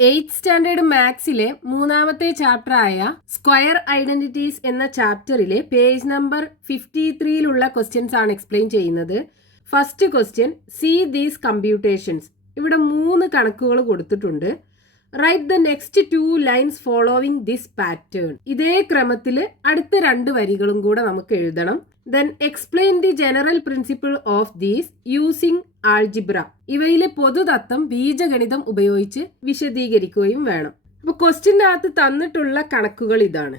8th standard മാത്സിലെ മൂന്നാമത്തെ ചാപ്റ്ററായ square identities എന്ന ചാപ്റ്ററിലെ പേജ് നമ്പർ 53-ലുള്ള ക്വസ്റ്റ്യൻസ് ആണ് എക്സ്പ്ലെയിൻ ചെയ്യുന്നത്. First question, see these computations. ഇവിടെ 3 കണക്കുകൾ കൊടുത്തിട്ടുണ്ട്. Write the next 2 lines following this pattern. ഇതേ ക്രമത്തിൽ അടുത്ത 2 വരികളും കൂടെ നമുക്ക് എഴുതണം. Then explain the general principle of these using algebra. ഇവയിലെ പൊതുതത്വം ബീജഗണിതം ഉപയോഗിച്ച് വിശദീകരിക്കുകയും വേണം. അപ്പൊ ക്വസ്റ്റ്യനകത്ത് തന്നിട്ടുള്ള കണക്കുകൾ ഇതാണ്.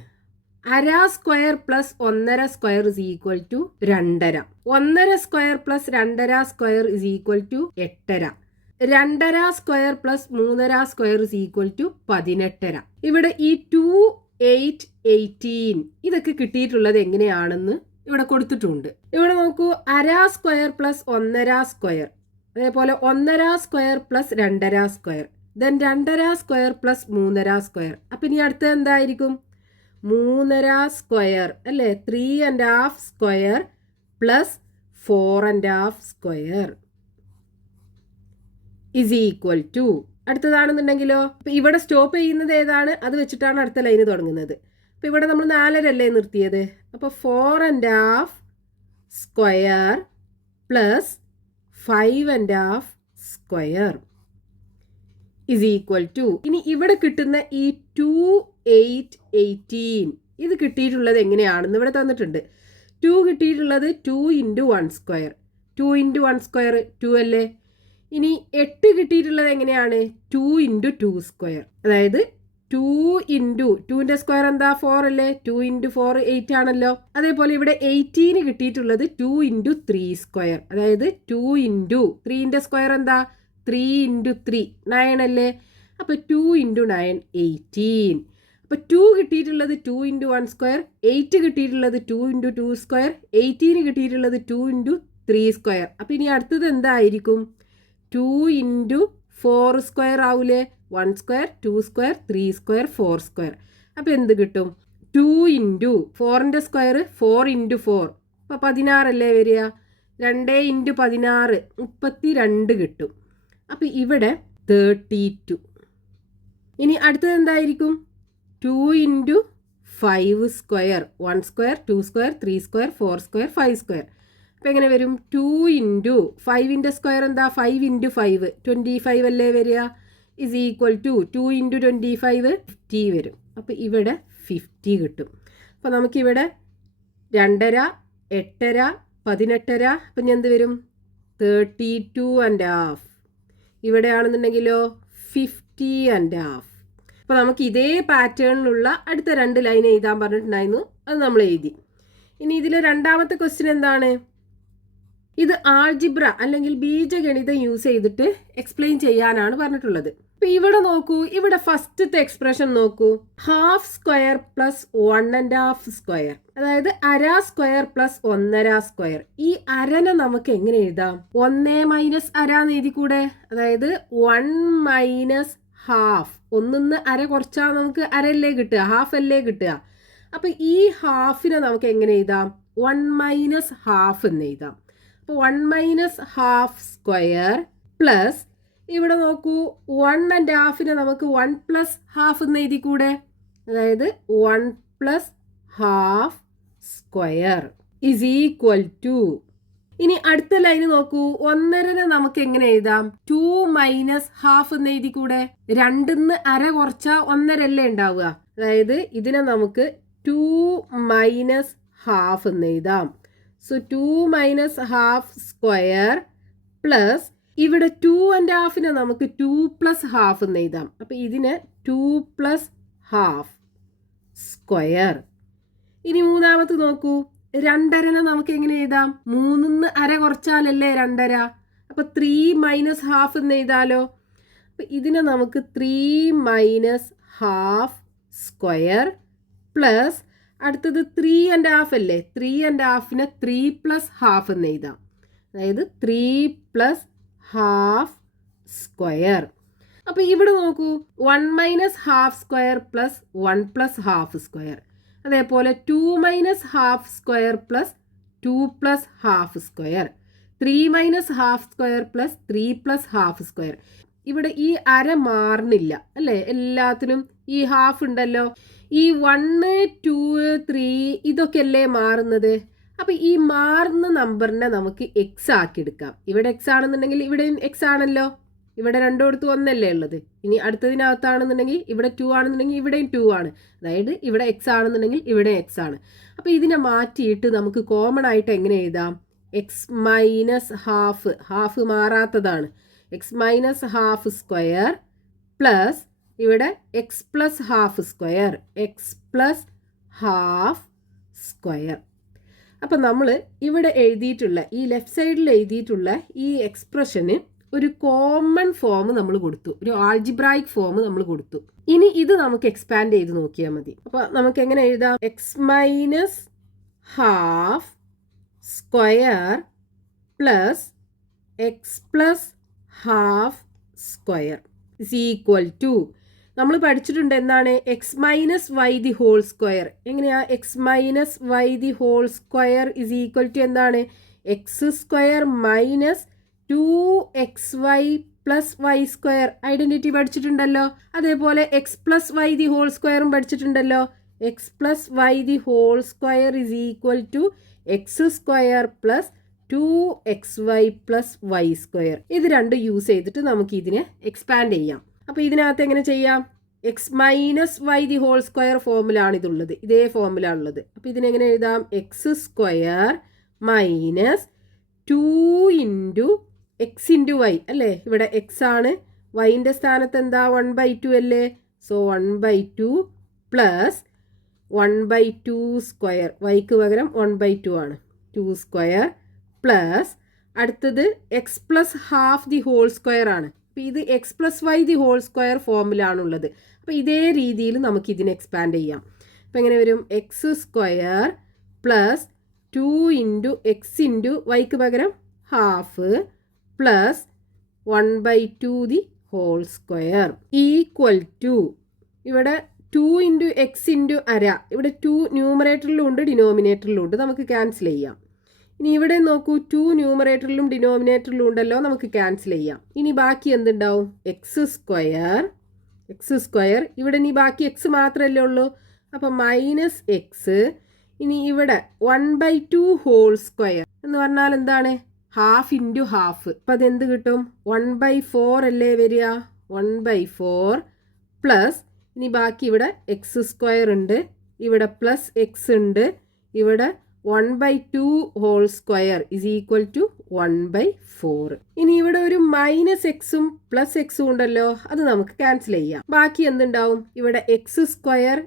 അര square plus 1.5 square is equal to 2.5. 1.5 square plus 2.5 square is equal to 8.5. 2.5 square plus 3.5 square is equal to 18.5. ഇവിടെ ഈ 2, 8, 18 ഇതൊക്കെ കിട്ടിയിട്ടുള്ളത് എങ്ങനെയാണെന്ന് ഇവിടെ കൊടുത്തിട്ടുണ്ട്. ഇവിടെ നോക്കൂ, അര സ്ക്വയർ പ്ലസ് 1.5 സ്ക്വയർ, അതേപോലെ 1.5 square plus 2.5 square, then 2.5 square plus 3.5 square. അപ്പൊ ഇനി അടുത്തത് എന്തായിരിക്കും? 3.5 സ്ക്വയർ അല്ലേ, 3.5 square plus 4.5 square is equal to. അടുത്തതാണെന്നുണ്ടെങ്കിലോ, ഇപ്പൊ ഇവിടെ സ്റ്റോപ്പ് ചെയ്യുന്നത് ഏതാണ്, അത് വെച്ചിട്ടാണ് അടുത്ത ലൈന് തുടങ്ങുന്നത്. അപ്പൊ ഇവിടെ നമ്മൾ 4 നിർത്തിയത്. അപ്പോൾ 4.5 square plus 5.5 square is equal to. ഇനി ഇവിടെ കിട്ടുന്ന ഈ 2, 8, 18 ഇത് കിട്ടിയിട്ടുള്ളത് എങ്ങനെയാണെന്ന് ഇവിടെ തന്നിട്ടുണ്ട്. 2 കിട്ടിയിട്ടുള്ളത് 2 × 1 സ്ക്വയർ. 2 × 1 സ്ക്വയർ 2 അല്ലേ. ഇനി 8 കിട്ടിയിട്ടുള്ളത് എങ്ങനെയാണ്? 2 × 2 സ്ക്വയർ. അതായത് 2 × 2ന്റെ സ്ക്വയർ എന്താ? 4 അല്ലേ. 2 × 4 8 ആണല്ലോ. അതേപോലെ ഇവിടെ 18 കിട്ടിയിട്ടുള്ളത് 2 × 3 സ്ക്വയർ. അതായത് 2 × 3ന്റെ സ്ക്വയർ എന്താ? 3 × 3 9 അല്ലേ. അപ്പൊ 2 × 9 18. അപ്പൊ 2 കിട്ടിയിട്ടുള്ളത് 2 × 1 സ്ക്വയർ, 8 കിട്ടിയിട്ടുള്ളത് 2 × 2 സ്ക്വയർ, 18 കിട്ടിയിട്ടുള്ളത് 2 × 3 സ്ക്വയർ. അപ്പൊ ഇനി അടുത്തത് എന്തായിരിക്കും? 2 × 4 സ്ക്വയർ ആവൂലേ. 1 സ്ക്വയർ, 2 സ്ക്വയർ, 3 സ്ക്വയർ, 4 സ്ക്വയർ. അപ്പൊ എന്ത് കിട്ടും? 2 × 4ന്റെ സ്ക്വയർ 4 × 4. അപ്പൊ 16 അല്ലേ വരിക. 2 × 16 32 കിട്ടും. അപ്പൊ ഇവിടെ 32. ഇനി അടുത്തത് എന്തായിരിക്കും? 2 × 5 square, 1 square, 2 square, 3 square, 4 square, 5 square. അപ്പം എങ്ങനെ വരും? 2 × 5ന്റെ സ്ക്വയർ എന്താ? 5 × 5 25 അല്ലേ വരിക. ഇസ് ഈക്വൽ ടു 2 × 25 50 വരും. അപ്പം ഇവിടെ 50 കിട്ടും. അപ്പം നമുക്കിവിടെ 2.5, 8.5, 18.5. അപ്പം ഞാൻ എന്ത് വരും? 32.5. ഇവിടെയാണെന്നുണ്ടെങ്കിലോ 50.5. അപ്പോൾ നമുക്ക് ഇതേ പാറ്റേണിലുള്ള അടുത്ത 2 ലൈൻ എഴുതാൻ പറഞ്ഞിട്ടുണ്ടായിരുന്നു. അത് നമ്മൾ എഴുതി. ഇനി ഇതിൽ രണ്ടാമത്തെ ക്വസ്റ്റ്യൻ എന്താണ്? ഇത് ആൾജിബ്ര അല്ലെങ്കിൽ ബീജഗണിതം യൂസ് ചെയ്തിട്ട് എക്സ്പ്ലെയിൻ ചെയ്യാനാണ് പറഞ്ഞിട്ടുള്ളത്. അപ്പൊ ഇവിടെ നോക്കൂ, ഇവിടെ ഫസ്റ്റത്തെ എക്സ്പ്രഷൻ നോക്കൂ. ഹാഫ് സ്ക്വയർ പ്ലസ് 1.5 സ്ക്വയർ, അതായത് അര സ്ക്വയർ പ്ലസ് 1.5 സ്ക്വയർ. ഈ അരനെ നമുക്ക് എങ്ങനെ എഴുതാം? 1 മൈനസ് അര എന്ന് എഴുതി കൂടെ. അതായത് 1 മൈനസ് ഹാഫ്. 1ന്ന് അര കുറച്ചാൽ നമുക്ക് അരല്ലേ കിട്ടുക, ഹാഫ് അല്ലേ കിട്ടുക. അപ്പൊ ഈ ഹാഫിനെ നമുക്ക് എങ്ങനെ എഴുതാം? 1 മൈനസ് ഹാഫ് എന്ന് എഴുതാം. അപ്പോൾ 1 മൈനസ് ഹാഫ് സ്ക്വയർ പ്ലസ് ഇവിടെ നോക്കൂ, 1.5നെ നമുക്ക് 1 പ്ലസ് ഹാഫ് എന്ന് എഴുതി കൂടെ. അതായത് 1 plus half square is equal to. ഇനി അടുത്ത ലൈന് നോക്കൂ, 1.5നെ നമുക്ക് എങ്ങനെ എഴുതാം? 2 മൈനസ് ഹാഫ് എന്ന് എഴുതി കൂടെ. 2ന്ന് അര കുറച്ചാൽ 1.5 അല്ലേ ഉണ്ടാവുക. അതായത് ഇതിനെ നമുക്ക് 2 മൈനസ് ഹാഫ് എന്ന് എഴുതാം. So 2 minus half square plus ഇവിടെ 2.5നെ നമുക്ക് 2 പ്ലസ് ഹാഫ് എന്ന് എഴുതാം. അപ്പം ഇതിന് 2 പ്ലസ് ഹാഫ് സ്ക്വയർ. ഇനി മൂന്നാമത് നോക്കൂ, 2.5നെ നമുക്ക് എങ്ങനെ എഴുതാം? 3ന്ന് അര കുറച്ചാലല്ലേ 2.5. അപ്പം 3 മൈനസ് ഹാഫ് എന്ന് എഴുതാലോ. അപ്പം ഇതിനെ നമുക്ക് 3 മൈനസ് ഹാഫ് സ്ക്വയർ പ്ലസ് അടുത്തത് 3.5 അല്ലേ. 3.5നെ 3 പ്ലസ് ഹാഫ് എന്ന് എഴുതാം. അതായത് 3 പ്ലസ് ഹാഫ് സ്ക്വയർ. അപ്പോൾ ഇവിടെ നോക്കൂ, 1 minus half square plus 1 plus half square. അതേപോലെ 2 minus half square plus 2 plus half square. 3 minus half square plus 3 plus half square. ഇവിടെ ഈ അര മാറുന്നില്ല അല്ലേ, എല്ലാത്തിനും ഈ ഹാഫ് ഉണ്ടല്ലോ. ഈ 1, 2, 3 ഇതൊക്കെ അല്ലേ മാറുന്നത്. അപ്പൊ ഈ മാറുന്ന നമ്പറിനെ നമുക്ക് എക്സ് ആക്കി എടുക്കാം. ഇവിടെ എക്സ് ആണെന്നുണ്ടെങ്കിൽ ഇവിടെയും എക്സ് ആണല്ലോ, ഇവിടെ രണ്ടിടത്ത് ഒന്നല്ലേ ഉള്ളത്. ഇനി അടുത്തതിനകത്താണെന്നുണ്ടെങ്കിൽ ഇവിടെ 2 ആണെന്നുണ്ടെങ്കിൽ ഇവിടെയും 2 ആണ്. അതായത് ഇവിടെ എക്സ് ആണെന്നുണ്ടെങ്കിൽ ഇവിടെ എക്സ് ആണ്. അപ്പൊ ഇതിനെ മാറ്റിയിട്ട് നമുക്ക് കോമൺ ആയിട്ട് എങ്ങനെ എഴുതാം? എക്സ് മൈനസ് ഹാഫ്, ഹാഫ് മാറാത്തതാണ്, x minus half square plus ഇവിടെ x plus half square, x plus half square. അപ്പം നമ്മൾ ഇവിടെ എഴുതിയിട്ടുള്ള ഈ ലെഫ്റ്റ് സൈഡിൽ എഴുതിയിട്ടുള്ള ഈ എക്സ്പ്രഷന് ഒരു കോമൺ ഫോം നമ്മൾ കൊടുത്തു, ഒരു ആൾജിബ്രായിക് ഫോം നമ്മൾ കൊടുത്തു. ഇനി ഇത് നമുക്ക് എക്സ്പാൻഡ് ചെയ്ത് നോക്കിയാൽ മതി. അപ്പോൾ നമുക്ക് എങ്ങനെ എഴുതാം? X minus half square plus X plus half square is equal to, നമ്മൾ പഠിച്ചിട്ടുണ്ട് എന്താണ്? X minus Y the whole square. എങ്ങനെയാ? X minus Y the whole square is equal to എന്താണ്? X square minus 2xy plus y square. Identity പഠിച്ചിട്ടുണ്ടല്ലോ. അതേപോലെ x plus y the whole സ്ക്വയറും പഠിച്ചിട്ടുണ്ടല്ലോ. X plus y the whole square is equal to x square plus 2xy plus y square. ഇത് രണ്ടും use ചെയ്തിട്ട് നമുക്ക് ഇതിനെ എക്സ്പാൻഡ് ചെയ്യാം. അപ്പോൾ ഇതിനകത്ത് എങ്ങനെ ചെയ്യാം? X minus Y the whole square ഫോമിലാണ് ഇതുള്ളത്, ഇതേ ഫോമിലാണ് ഉള്ളത്. അപ്പോൾ ഇതിനെങ്ങനെ എഴുതാം? X square minus 2 into X into Y അല്ലേ, ഇവിടെ എക്സ് ആണ്, വൈൻ്റെ സ്ഥാനത്ത് എന്താ? 1/2 അല്ലേ. സോ 1/2 പ്ലസ് 1/2 സ്ക്വയർ, വൈക്ക് പകരം 1/2 ആണ്, 2 സ്ക്വയർ പ്ലസ് അടുത്തത് x plus half the whole square ആണ്. അപ്പോൾ ഇത് x plus y the whole square ഫോമിലാണുള്ളത്. അപ്പോൾ ഇതേ രീതിയിൽ നമുക്ക് ഇതിനെ എക്സ്പാൻഡ് ചെയ്യാം. അപ്പോൾ എങ്ങനെ വരും? X square plus 2 into X into വൈക്ക് പകരം half plus 1/2 the whole square equal to, ഇവിടെ 2 ഇൻറ്റു എക്സ് ഇൻറ്റു അര, ഇവിടെ 2 ന്യൂമറേറ്ററിലും ഉണ്ട് ഡിനോമിനേറ്ററിലും ഉണ്ട്, നമുക്ക് ക്യാൻസൽ ചെയ്യാം. ഇനി ഇവിടെ നോക്കൂ, 2 ന്യൂമറേറ്ററിലും ഡിനോമിനേറ്ററിലും ഉണ്ടല്ലോ, നമുക്ക് ക്യാൻസൽ ചെയ്യാം. ഇനി ബാക്കി എന്തുണ്ടാവും? എക്സ് സ്ക്വയർ, ഇവിടെ ഇനി ബാക്കി എക്സ് മാത്രമല്ലേ ഉള്ളൂ, അപ്പം മൈനസ് എക്സ്. ഇനി ഇവിടെ 1/2 ഹോൾ സ്ക്വയർ എന്ന് പറഞ്ഞാൽ എന്താണ്? Half into half. അപ്പം അതെന്ത് കിട്ടും? 1/4 അല്ലേ വരിക, 1/4 പ്ലസ് ഇനി ബാക്കി ഇവിടെ എക്സ് സ്ക്വയർ ഉണ്ട്, ഇവിടെ പ്ലസ് എക്സ് ഉണ്ട്, ഇവിടെ 1/2 whole square is equal to 1/4. ഇനി ഇവിടെ ഒരു മൈനസ് എക്സും പ്ലസ് എക്സും ഉണ്ടല്ലോ, അത് നമുക്ക് ക്യാൻസൽ ചെയ്യാം. ബാക്കി എന്തുണ്ടാവും? ഇവിടെ എക്സ് സ്ക്വയർ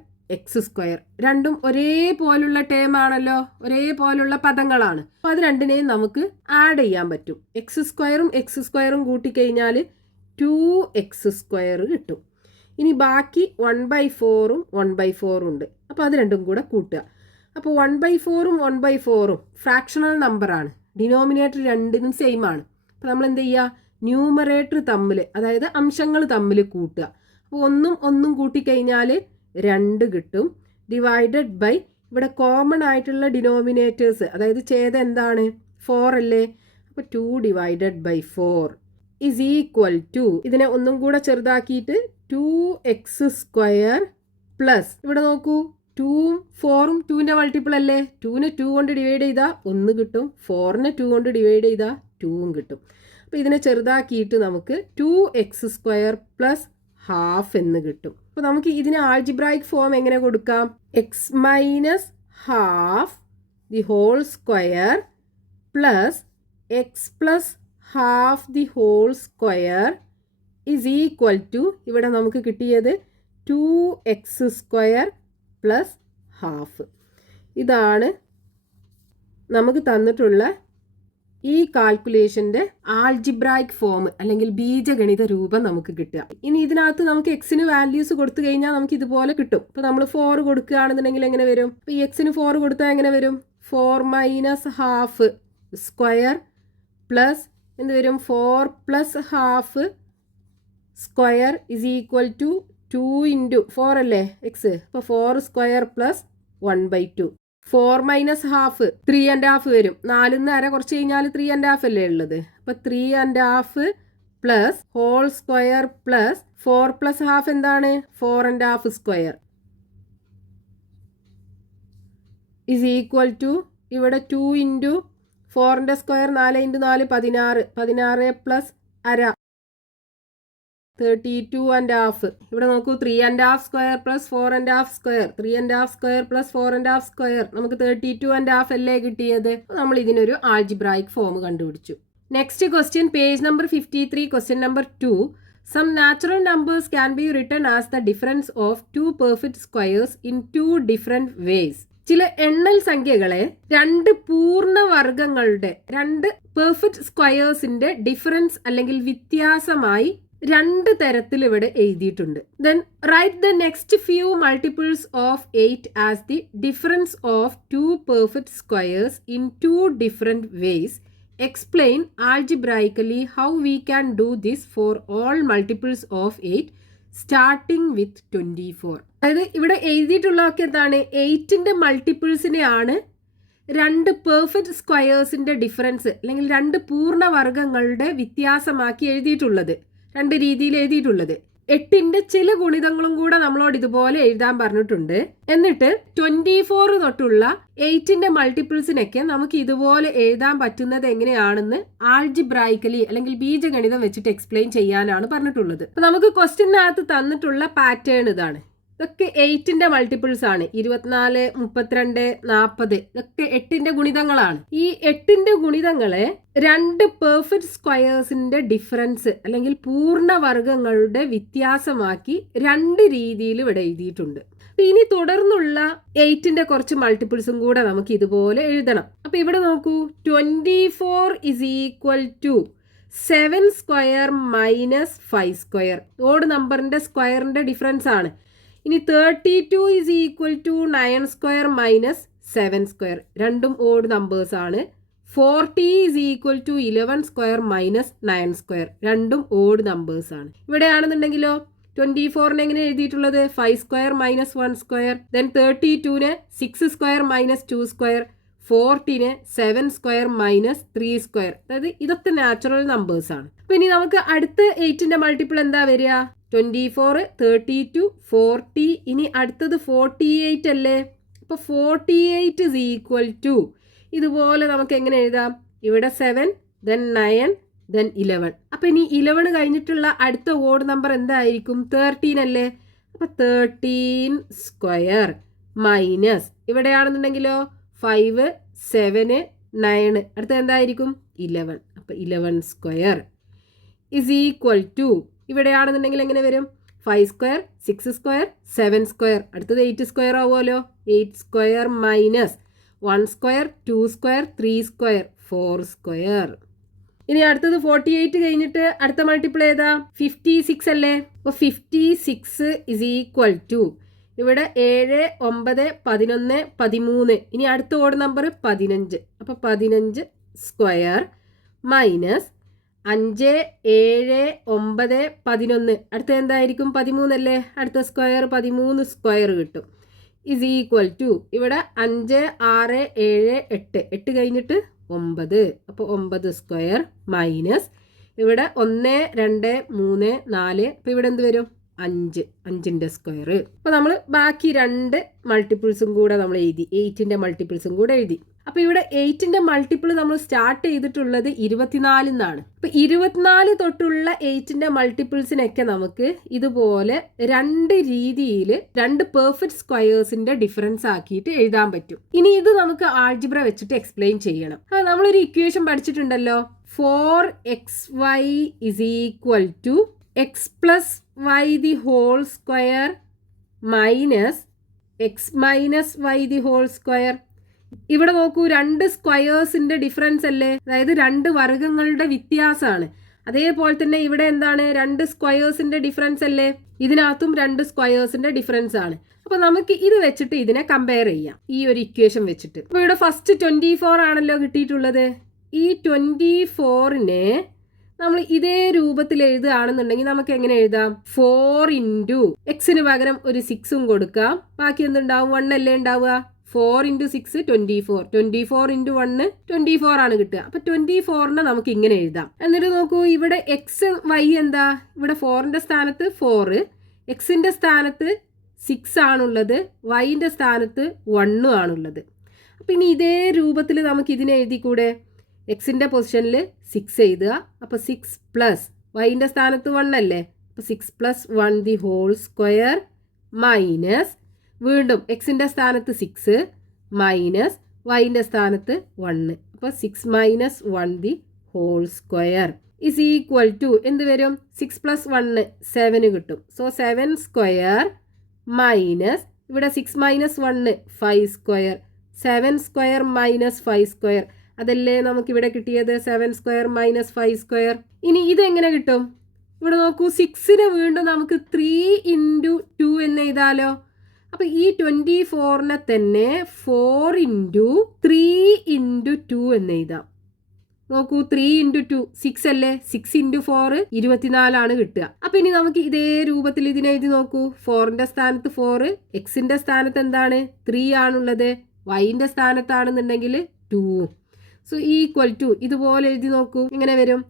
രണ്ടും ഒരേപോലുള്ള ടേം ആണല്ലോ, ഒരേപോലുള്ള പദങ്ങളാണ്. അപ്പോൾ അത് രണ്ടിനെയും നമുക്ക് ആഡ് ചെയ്യാൻ പറ്റും. എക്സ് സ്ക്വയറും കൂട്ടിക്കഴിഞ്ഞാൽ 2x² കിട്ടും. ഇനി ബാക്കി 1/4ഉം 1/4 ഉണ്ട്, അപ്പോൾ അത് രണ്ടും കൂടെ കൂട്ടുക. അപ്പോൾ 1/4ഉം 1/4ഉം ഫ്രാക്ഷണൽ നമ്പറാണ്, ഡിനോമിനേറ്റർ രണ്ടിനും സെയിം ആണ്. അപ്പോൾ നമ്മൾ എന്ത് ചെയ്യുക? ന്യൂമറേറ്റർ തമ്മിൽ, അതായത് അംശങ്ങൾ തമ്മിൽ കൂട്ടുക. അപ്പോൾ ഒന്നും കൂട്ടിക്കഴിഞ്ഞാൽ 2 കിട്ടും, ഡിവൈഡഡ് ബൈ ഇവിടെ കോമൺ ആയിട്ടുള്ള ഡിനോമിനേറ്റേഴ്സ്, അതായത് ഛേദം എന്താണ്? 4 അല്ലേ. അപ്പോൾ 2 divided by 4 is equal to, ഇതിനെ ഒന്നും കൂടെ ചെറുതാക്കിയിട്ട് 2x² പ്ലസ് ഇവിടെ നോക്കൂ, 2ഉം 4ഉം 2ൻ്റെ മൾട്ടിപ്പിൾ അല്ലേ, 2നെ 2 കൊണ്ട് ഡിവൈഡ് ചെയ്താൽ 1 കിട്ടും, 4നെ 2 കൊണ്ട് ഡിവൈഡ് ചെയ്താൽ 2ഉം കിട്ടും. അപ്പോൾ ഇതിനെ ചെറുതാക്കിയിട്ട് നമുക്ക് 2x² പ്ലസ് ഹാഫ് എന്ന് കിട്ടും. അപ്പോൾ നമുക്ക് ഇതിന് ആൾജിബ്രായിക് ഫോം എങ്ങനെ കൊടുക്കാം? X minus half the whole square plus X plus half the whole square is equal to, ഇവിടെ നമുക്ക് കിട്ടിയത് 2x² പ്ലസ് ഹാഫ്. ഇതാണ് നമുക്ക് തന്നിട്ടുള്ള ഈ കാൽക്കുലേഷൻ്റെ ആൾജിബ്രായിക് ഫോം അല്ലെങ്കിൽ ബീജഗണിത രൂപം നമുക്ക് കിട്ടുക. ഇനി ഇതിനകത്ത് നമുക്ക് എക്സിന് വാല്യൂസ് കൊടുത്തു കഴിഞ്ഞാൽ നമുക്ക് ഇതുപോലെ കിട്ടും. ഇപ്പോൾ നമ്മൾ 4 കൊടുക്കുകയാണെന്നുണ്ടെങ്കിൽ എങ്ങനെ വരും? അപ്പോൾ ഈ എക്സിന് 4 കൊടുത്താൽ എങ്ങനെ വരും? 4 മൈനസ് ഹാഫ് സ്ക്വയർ പ്ലസ് എന്ത് വരും? 4 plus half square is equal to 2 into 4 അല്ലേ എക്സ്, അപ്പോൾ 4 സ്ക്വയർ പ്ലസ് 1/2. 4 മൈനസ് ഹാഫ് 3 1/2 വരും. 4ന്ന് അര കുറച്ച് കഴിഞ്ഞാൽ 3 1/2 അല്ലേ ഉള്ളത്, അപ്പോൾ 3 1/2 plus whole square plus 4 plus half എന്താണ് 4½ സ്ക്വയർ ഇസ് ഈക്വൽ ടു ഇവിടെ 2 ഇൻറ്റു 4ന്റെ സ്ക്വയർ 4 ഇൻറ്റു 4 16 16 പ്ലസ് അര 32½ ഇവിടെ നോക്കൂ 3½ square plus 4½ square 3½ square plus 4½ square നമുക്ക് 32½ അല്ലേ കിട്ടിയത്. നമ്മൾ ഇതിനൊരു ആൾജിബ്രായിക് ഫോം കണ്ടുപിടിച്ചു. Next question page number 53 question number 2. Some natural numbers can be written as the difference of two perfect squares in two different ways. ചില എണ്ണൽ സംഖ്യകളെ രണ്ട് പൂർണ്ണവർഗങ്ങളുടെ രണ്ട് പെർഫെക്റ്റ് സ്ക്വയേഴ്സിന്റെ ഡിഫറൻസ് അല്ലെങ്കിൽ വ്യത്യാസമായി രണ്ട് തരത്തിൽ ഇവിടെ എഴുതിയിട്ടുണ്ട്. Then write the next few multiples of 8 as the difference of two perfect squares in two different ways. Explain algebraically how we can do this for all multiples of 8 starting with 24. അതായത് ഇവിടെ എഴുതിയിട്ടുള്ളതൊക്കെ എന്താണ് 8ന്റെ മൾട്ടിപ്പിൾസിനെയാണ് രണ്ട് perfect സ്ക്വയേഴ്സിന്റെ difference അല്ലെങ്കിൽ രണ്ട് പൂർണ്ണവർഗങ്ങളുടെ വ്യത്യാസമാക്കി എഴുതിയിട്ടുള്ളത്. രണ്ട് രീതിയിൽ എഴുതിയിട്ടുള്ളത്. 8ന്റെ ചില ഗുണിതങ്ങളും കൂടെ നമ്മളോട് ഇതുപോലെ എഴുതാൻ പറഞ്ഞിട്ടുണ്ട്. എന്നിട്ട് 24 തൊട്ടുള്ള 8ന്റെ മൾട്ടിപ്പിൾസിനൊക്കെ നമുക്ക് ഇതുപോലെ എഴുതാൻ പറ്റുന്നത് എങ്ങനെയാണെന്ന് ആൾജിബ്രായിക്കലി അല്ലെങ്കിൽ ബീജഗണിതം വെച്ചിട്ട് എക്സ്പ്ലെയിൻ ചെയ്യാനാണ് പറഞ്ഞിട്ടുള്ളത്. അപ്പൊ നമുക്ക് ക്വസ്റ്റ്യനകത്ത് തന്നിട്ടുള്ള പാറ്റേൺ ഇതാണ്. ഇതൊക്കെ 8ന്റെ മൾട്ടിപ്പിൾസ് ആണ്. 24, 32, 40 ഇതൊക്കെ 8ന്റെ ഗുണിതങ്ങളാണ്. ഈ 8ന്റെ ഗുണിതങ്ങളെ രണ്ട് പെർഫെക്റ്റ് സ്ക്വയേഴ്സിന്റെ ഡിഫറൻസ് അല്ലെങ്കിൽ പൂർണ്ണവർഗങ്ങളുടെ വ്യത്യാസമാക്കി രണ്ട് രീതിയിൽ ഇവിടെ എഴുതിയിട്ടുണ്ട്. ഇനി തുടർന്നുള്ള 8ന്റെ കുറച്ച് മൾട്ടിപ്പിൾസും കൂടെ നമുക്ക് ഇതുപോലെ എഴുതണം. അപ്പൊ ഇവിടെ നോക്കൂ 24 is equal to 7 square minus 5 square. Odd നമ്പറിന്റെ സ്ക്വയറിന്റെ ഡിഫറൻസ് ആണ്. ഇനി 32 is equal to 9 square minus 7 square. രണ്ടും ഓഡ് നമ്പേഴ്സ് ആണ്. 40 is equal to 11 square minus 9 square. രണ്ടും ഓഡ് നമ്പേഴ്സ് ആണ്. ഇവിടെയാണെന്നുണ്ടെങ്കിലോ 24നെ എങ്ങനെ എഴുതിയിട്ടുള്ളത് 5 സ്ക്വയർ മൈനസ് 1 സ്ക്വയർ. ദെൻ 32ന് 6 സ്ക്വയർ മൈനസ് 2 സ്ക്വയർ. 40ന് 7 സ്ക്വയർ മൈനസ് 3 സ്ക്വയർ. അതായത് ഇതൊക്കെ നാച്ചുറൽ നമ്പേഴ്സ് ആണ്. അപ്പൊ ഇനി നമുക്ക് അടുത്ത 8ന്റെ മൾട്ടിപ്പിൾ എന്താ വരിക 24, 32, 40. ഇനി അടുത്തത് 48 അല്ലേ. അപ്പൊ 48 ഇസ് ഈക്വൽ ടു ഇതുപോലെ നമുക്ക് എങ്ങനെ എഴുതാം ഇവിടെ 7 ദെൻ 9 ദെൻ 11. അപ്പൊ ഇനി 11 കഴിഞ്ഞിട്ടുള്ള അടുത്ത ഓഡ് നമ്പർ എന്തായിരിക്കും 13 അല്ലേ. അപ്പൊ 13 സ്ക്വയർ മൈനസ് ഇവിടെയാണെന്നുണ്ടെങ്കിലോ 5, 7, 9 അടുത്ത എന്തായിരിക്കും 11. അപ്പൊ 11 സ്ക്വയർ ഇസ് ഈക്വൽ ടു ഇവിടെയാണെന്നുണ്ടെങ്കിൽ എങ്ങനെ വരും 5 സ്ക്വയർ 6 സ്ക്വയർ 7 സ്ക്വയർ. അടുത്തത് 8 സ്ക്വയർ ആവുമല്ലോ. 8 square minus 1 square 2 square 3 square 4 square. ഇനി അടുത്തത് 48 കഴിഞ്ഞിട്ട് അടുത്ത മൾട്ടിപ്പിൾ ഏതാ 56 അല്ലേ. അപ്പോൾ 56 ഇസ് ഈക്വൽ ടു ഇവിടെ 7, 9, 11, 13. ഇനി അടുത്ത ഓഡ് നമ്പർ 15. അപ്പോൾ 15 സ്ക്വയർ മൈനസ് 5, 7, 9, 11. അടുത്ത എന്തായിരിക്കും 13 അല്ലേ. അടുത്ത സ്ക്വയർ 13 സ്ക്വയർ കിട്ടും ഇസ് ഈക്വൽ ടു ഇവിടെ 5, 6, 7, 8 8 കഴിഞ്ഞിട്ട് 9. അപ്പോൾ 9 സ്ക്വയർ മൈനസ് ഇവിടെ 1, 2, 3, 4. അപ്പോൾ ഇവിടെ എന്ത് വരും 5 5ന്റെ സ്ക്വയർ. അപ്പോൾ നമ്മൾ ബാക്കി രണ്ട് മൾട്ടിപ്പിൾസും കൂടെ നമ്മൾ എഴുതി 8ന്റെ മൾട്ടിപ്പിൾസും കൂടെ എഴുതി. അപ്പോൾ ഇവിടെ 8ന്റെ മൾട്ടിപ്പിൾ നമ്മൾ സ്റ്റാർട്ട് ചെയ്തിട്ടുള്ളത് 24 നിന്നാണ്. അപ്പോൾ 24 തൊട്ടുള്ള 8ന്റെ മൾട്ടിപ്പിൾസിനൊക്കെ നമുക്ക് ഇതുപോലെ രണ്ട് രീതിയിൽ രണ്ട് പെർഫെക്റ്റ് സ്ക്വയേഴ്സിന്റെ ഡിഫറൻസ് ആക്കിയിട്ട് എഴുതാൻ പറ്റും. ഇനി ഇത് നമുക്ക് ആൾജിബ്ര വെച്ചിട്ട് എക്സ്പ്ലെയിൻ ചെയ്യണം. നമ്മളൊരു ഇക്വേഷൻ പഠിച്ചിട്ടുണ്ടല്ലോ 4xy is equal to x plus y the whole square minus x minus Y the whole square. ഇവിടെ നോക്കൂ രണ്ട് സ്ക്വയേഴ്സിന്റെ ഡിഫറൻസ് അല്ലേ. അതായത് രണ്ട് വർഗങ്ങളുടെ വ്യത്യാസമാണ്. അതേപോലെ തന്നെ ഇവിടെ എന്താണ് രണ്ട് സ്ക്വയേഴ്സിന്റെ ഡിഫറൻസ് അല്ലേ. ഇതിനകത്തും രണ്ട് സ്ക്വയേഴ്സിന്റെ ഡിഫറൻസ് ആണ്. അപ്പൊ നമുക്ക് ഇത് വെച്ചിട്ട് ഇതിനെ കമ്പയർ ചെയ്യാം ഈ ഒരു ഇക്വേഷൻ വെച്ചിട്ട്. അപ്പൊ ഇവിടെ ഫസ്റ്റ് 24 ആണല്ലോ കിട്ടിയിട്ടുള്ളത്. ഈ 24നെ നമ്മൾ ഇതേ രൂപത്തിൽ എഴുതുകയാണെന്നുണ്ടെങ്കിൽ നമുക്ക് എങ്ങനെ എഴുതാം 4 ഇൻറ്റു എക്സിന് പകരം ഒരു 6ഉം കൊടുക്കാം. ബാക്കി എന്തുണ്ടാവും 1 അല്ലേ ഉണ്ടാവുക. 4 ഇൻറ്റു 6 24, 24 ഇൻറ്റു 1 24 ആണ് കിട്ടുക. അപ്പോൾ 24നെ നമുക്ക് ഇങ്ങനെ എഴുതാം. എന്നിട്ട് നോക്കൂ, ഇവിടെ എക്സ് വൈ എന്താ? ഇവിടെ 4ന്റെ സ്ഥാനത്ത് 4, എക്സിൻ്റെ സ്ഥാനത്ത് 6 ആണുള്ളത്, വൈൻ്റെ സ്ഥാനത്ത് 1 ആണുള്ളത്. അപ്പം ഇനി ഇതേ രൂപത്തിൽ നമുക്ക് ഇതിനെ എഴുതിക്കൂടെ? എക്സിൻ്റെ പൊസിഷനിൽ 6 എഴുതുക. അപ്പോൾ 6 പ്ലസ് വൈൻ്റെ സ്ഥാനത്ത് 1 അല്ലേ, അപ്പോൾ 6 plus 1 the whole square minus വീണ്ടും എക്സിൻ്റെ സ്ഥാനത്ത് 6 മൈനസ് വൈൻ്റെ സ്ഥാനത്ത് 1. അപ്പോൾ 6 minus 1 the whole square is equal to എന്ത് വരും? 6 പ്ലസ് 1 7 കിട്ടും. സോ 7 സ്ക്വയർ മൈനസ് ഇവിടെ 6 minus 1 5 square, 7 square minus 5 square. അതല്ലേ നമുക്കിവിടെ കിട്ടിയത്, 7 സ്ക്വയർ മൈനസ് 5 സ്ക്വയർ. ഇനി ഇതെങ്ങനെ കിട്ടും? ഇവിടെ നോക്കൂ, 6നെ വീണ്ടും നമുക്ക് 3 ഇൻറ്റു 2 എന്ന് എഴുതാലോ. അപ്പോൾ ഈ 24നെ തന്നെ 4 ഇൻറ്റു 3 ഇൻറ്റു 2 എന്ന് എഴുതാം. നോക്കൂ, 3 ഇൻറ്റു 2 6 അല്ലേ, 6 ഇൻറ്റു 4 24 കിട്ടുക. അപ്പം ഇനി നമുക്ക് ഇതേ രൂപത്തിൽ ഇതിനെ എഴുതി നോക്കൂ. 4ന്റെ സ്ഥാനത്ത് 4, എക്സിൻ്റെ സ്ഥാനത്ത് എന്താണ് 3 ആണുള്ളത്, വൈൻ്റെ സ്ഥാനത്താണെന്നുണ്ടെങ്കിൽ 2. സോ ഈക്വൽ ടു ഇതുപോലെ എഴുതി നോക്കൂ, ഇങ്ങനെ വരും.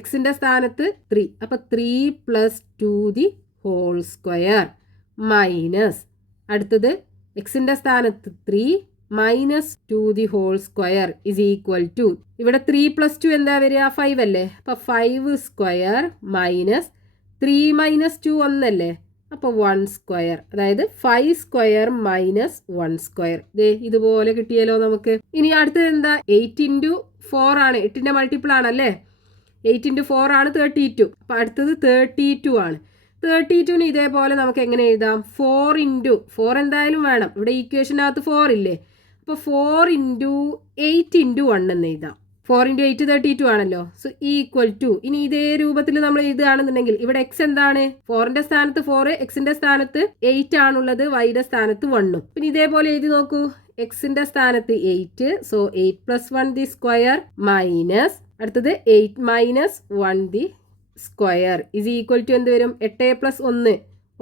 എക്സിൻ്റെ സ്ഥാനത്ത് 3, അപ്പം 3 plus 2 the whole square minus അടുത്തത് എക്സിൻ്റെ സ്ഥാനത്ത് 3 minus 2 the whole square is equal to ഇവിടെ 3 പ്ലസ് 2 എന്താ വരിക? 5 അല്ലേ, അപ്പം 5 സ്ക്വയർ മൈനസ് 3 മൈനസ് 2 1 അല്ലേ, അപ്പോൾ 1 സ്ക്വയർ, അതായത് 5 സ്ക്വയർ മൈനസ് 1 സ്ക്വയർ. ഇതുപോലെ കിട്ടിയല്ലോ നമുക്ക്. ഇനി അടുത്തത് എന്താ? 8 ഇൻറ്റു 4 ആണ്, 8ൻ്റെ മൾട്ടിപ്പിൾ ആണല്ലേ. 8 ഇൻറ്റു 4 ആണ് 32. അപ്പോൾ അടുത്തത് 32 ആണ്. 32ന് ഇതേപോലെ നമുക്ക് എങ്ങനെ എഴുതാം? 4 ഇൻറ്റു 4 എന്തായാലും വേണം, ഇവിടെ ഈക്വേഷനകത്ത് 4 ഇല്ലേ, അപ്പോൾ 4 ഇൻറ്റു 8 ഇൻറ്റു 1 എന്ന് എഴുതാം. 4 ഇൻറ്റു 8 32 ആണല്ലോ. സോ ഈക്വൽ ടു ഇനി ഇതേ രൂപത്തിൽ നമ്മൾ എഴുതുകയാണെന്നുണ്ടെങ്കിൽ ഇവിടെ എക്സ് എന്താണ്? 4ന്റെ സ്ഥാനത്ത് 4, എക്സിൻ്റെ സ്ഥാനത്ത് 8 ആണുള്ളത്, വൈയുടെ സ്ഥാനത്ത് 1. പിന്നെ ഇതേപോലെ എഴുതി നോക്കൂ, എക്സിൻ്റെ സ്ഥാനത്ത് 8, so 8 plus 1 the square minus അടുത്തത് 8 minus 1 the square is equal to എന്ത് വരും? 8 പ്ലസ് 1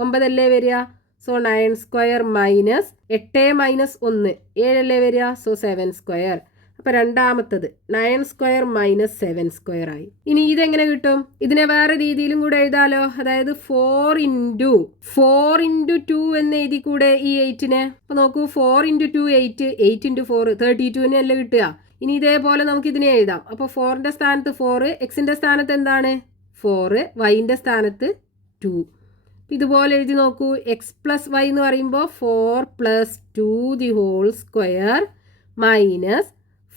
9 അല്ലേ വരിക, സോ 9 സ്ക്വയർ മൈനസ് 8 മൈനസ് 1 7 അല്ലേ വരിക, സോ 7 സ്ക്വയർ. അപ്പോൾ രണ്ടാമത്തത് 9 സ്ക്വയർ മൈനസ് 7 സ്ക്വയർ ആയി. ഇനി ഇതെങ്ങനെ കിട്ടും? ഇതിനെ വേറെ രീതിയിലും കൂടെ എഴുതാലോ, അതായത് 4 ഇൻറ്റു 2 എന്ന് എഴുതി കൂടെ ഈ 8നെ. അപ്പോൾ നോക്കൂ, 4 ഇൻറ്റു 2 8, 8 ഇൻറ്റു 4 32 അല്ലേ കിട്ടുക. ഇനി ഇതേപോലെ നമുക്ക് ഇതിനെ എഴുതാം. അപ്പോൾ 4ന്റെ സ്ഥാനത്ത് 4, എക്സിൻ്റെ സ്ഥാനത്ത് എന്താണ് 4, വൈൻ്റെ സ്ഥാനത്ത് 2. ഇതുപോലെ എഴുതി നോക്കൂ, എക്സ് പ്ലസ് വൈ എന്ന് പറയുമ്പോൾ 4 plus 2 the whole square minus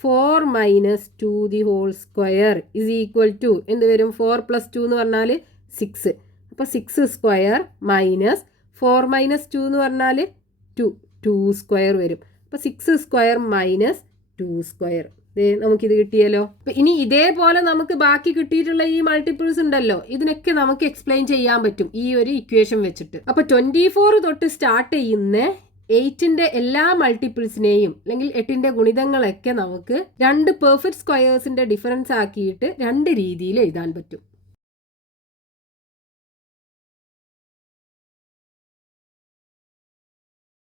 4 minus 2 the whole square is equal to എന്ത് വരും? 4 പ്ലസ് 2 എന്ന് പറഞ്ഞാൽ 6. അപ്പോൾ 6 സ്ക്വയർ മൈനസ് 4 മൈനസ് 2 എന്ന് പറഞ്ഞാൽ 2 സ്ക്വയർ വരും. അപ്പോൾ 6 സ്ക്വയർ മൈനസ് 2 സ്ക്വയർ. നമുക്കിത് കിട്ടിയല്ലോ. അപ്പം ഇനി ഇതേപോലെ നമുക്ക് ബാക്കി കിട്ടിയിട്ടുള്ള ഈ മൾട്ടിപ്പിൾസ് ഉണ്ടല്ലോ, ഇതിനൊക്കെ നമുക്ക് എക്സ്പ്ലെയിൻ ചെയ്യാൻ പറ്റും ഈ ഒരു ഇക്വേഷൻ വെച്ചിട്ട്. അപ്പോൾ 24 തൊട്ട് സ്റ്റാർട്ട് ചെയ്യുന്ന 8ന്റെ എല്ലാ മൾട്ടിപ്പിൾസിനെയും അല്ലെങ്കിൽ 8ന്റെ ഗുണിതങ്ങളൊക്കെ നമുക്ക് 2 പെർഫെക്റ്റ് സ്ക്വയേഴ്സിന്റെ ഡിഫറൻസ് ആക്കിയിട്ട് 2 രീതിയിൽ എഴുതാൻ പറ്റും.